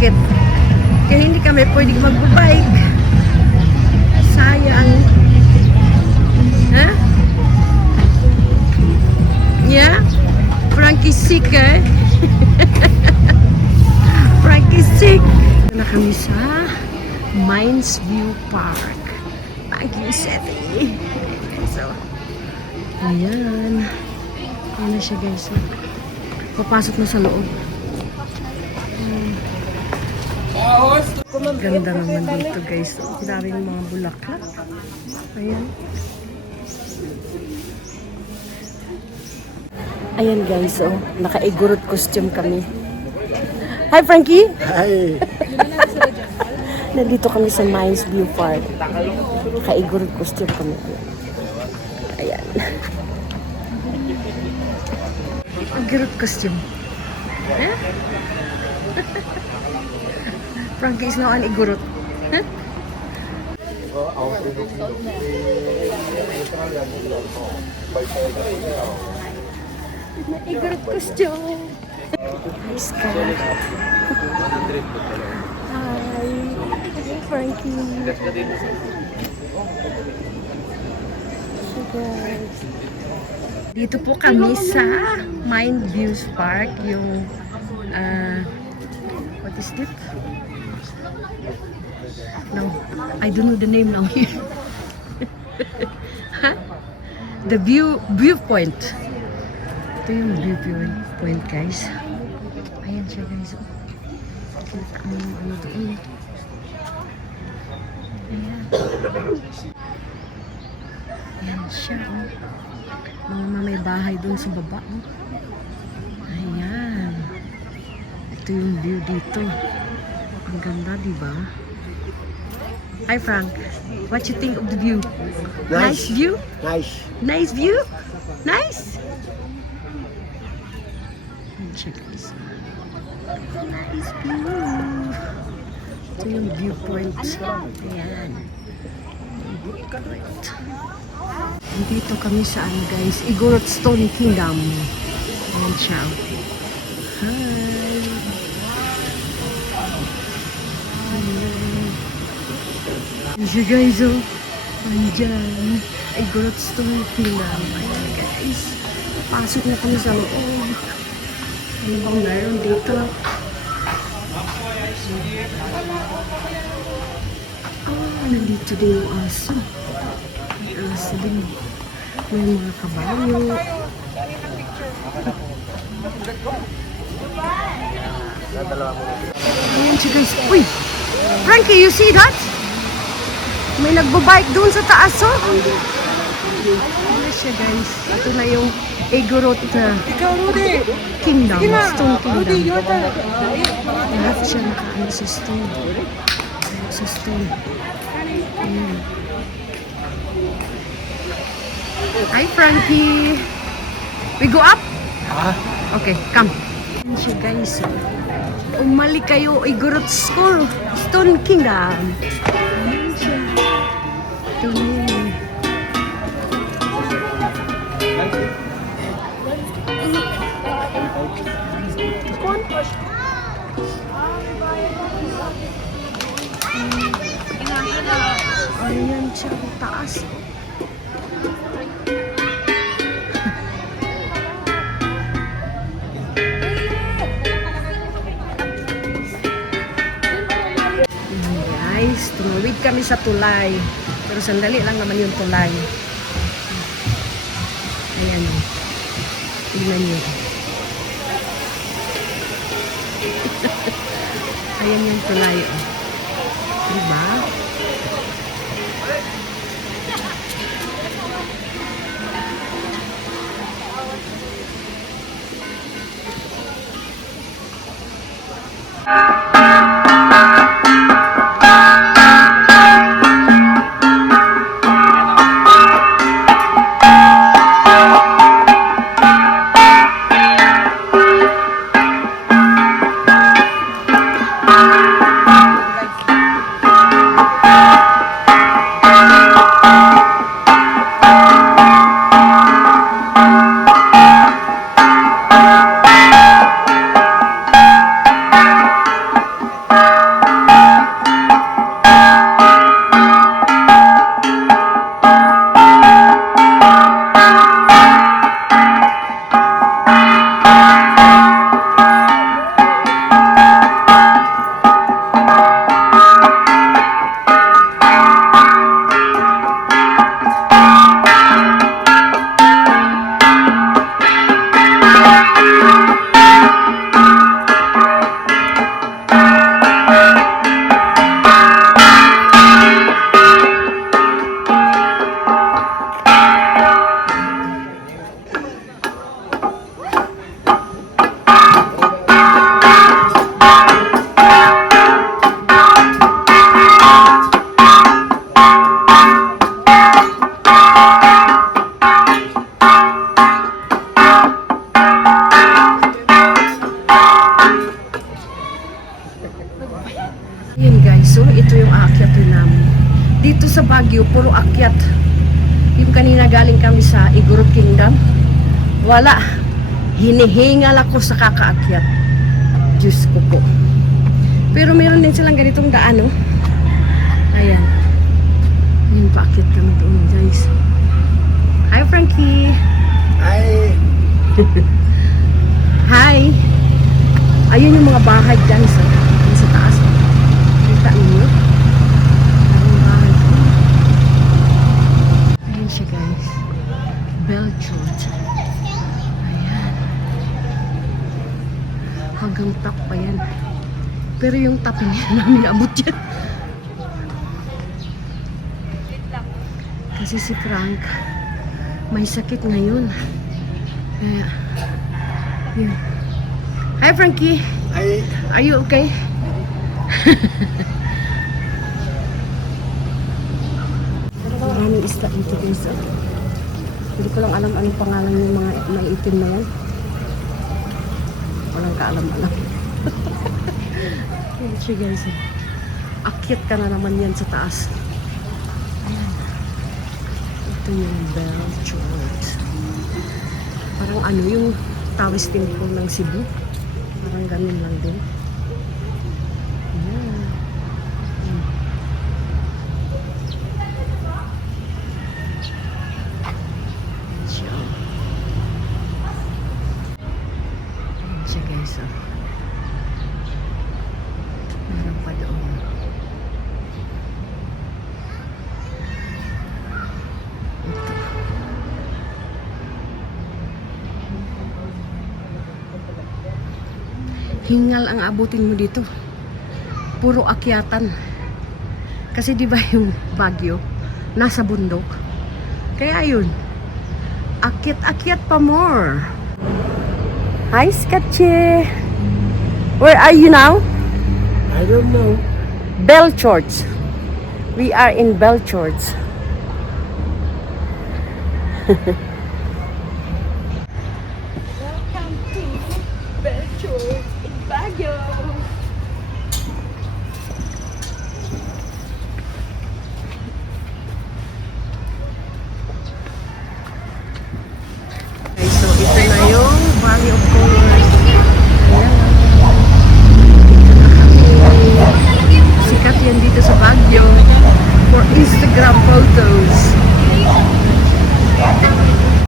Bakit? Kaya hindi kami pwede mag-bike. Sayang. Ha? Yeah? Frankie sick eh? Frankie sick. Na kami sa Mines View Park. Baguio City. So, ayan. Ayan na siya guys. So, papasok na sa loob. Ganda naman dito guys. So, daming mga bulaklak. Ayan. Ayan guys, so naka-igorot costume kami. Hi Frankie! Hi! Nandito kami sa Mines View Park. Naka-igorot costume kami. Ayan. Igorot costume. Eh? Frankie is now an igorot. Huh? Igorot costume. Hi, Sky. Hi. Frankie. So guys. Dito po kami sa Mind Views Park. Yung, what is it? No, I don't know the name now here. Huh? The viewpoint. Ito yung viewpoint guys. Ayan siya guys. Kita mo yung ano doon. Ayan. Ayan siya. Mga may bahay doon sa baba. Ayan. Ito yung view dito. Ang ganda, diba? Hi Frank. What you think of the view? Nice view? Nice. Nice view? Nice? Check this. Nice view. Ito yung viewpoint. Ayan. Viewpoint. Dito kami sa ano guys, Igorot Stone Kingdom. Ayan siya. Hi. Ayan siya guys, oh. Andyan. Igorot Stone Kingdom. Ayan guys. Pasok na kami sa loob. Ano bang meron dito? Nandito din yung aso. May aso din. May mga kabayo. Ayan siya guys. Uy! Frankie, you see that? May nagbabike doon sa taas, oh. Ayan siya guys. Ito na yung Igorot Kingdom. Stone Kingdom. Lahat siya nakaano sa stone. Sa stone. Ayan. Hi Frankie! We go up? Okay, come. Ayan siya guys. Umali kayo Igorot School. Stone Kingdom. Ayan siya. Ito na yun. Ayan siya ang taas. Guys, tumawid kami sa tulay. Pero sandali lang naman yung tulay. Ayan. Tignan nyo. Ayan yung tulay. Diba? Yun guys, so ito yung aakyat namin. Dito sa Baguio, puro akyat. Yung kanina galing kami sa Igorot Kingdom. Wala. Hinihingal ako sa kakaakyat. Diyos ko po. Pero meron din silang ganitong daan, no? Ayan. Ayan, paakyat kami doon, guys. Hi, Frankie! Ay, Hi! Ayun yung mga bahay, guys. Yung sa taas. Kita niyo? Yung bahay ko. Ayan siya, guys. Belchort. Ayan. Hanggang top pa yan. Pero yung top hindi namin abot yan. Kasi si Frank may sakit ngayon. Kaya, yun. Hi, Frankie! ay, Are you okay? Maraming isda dito, guys. Oh. Hindi ko lang alam anong pangalan ng mga maiitim na yan. Walang kaalam-alam. Ayan siya, guys. Oh. Akyat ka na naman yan sa taas. Ayan. Ito yung Belchort. Parang ano yung Taoist Temple ng Cebu. Parang ganun lang din. Ayan. Ayan. Siya. Ayan siya, guys. Oh. Meron pa doon. Ito. Hingal ang abutin mo dito. Puro akyatan. Kasi di ba yung Baguio nasa bundok? Kaya yun. Akyat-akyat pa more. Hi, Skatche! Where are you now? I don't know. Belchort. We are in Belchort.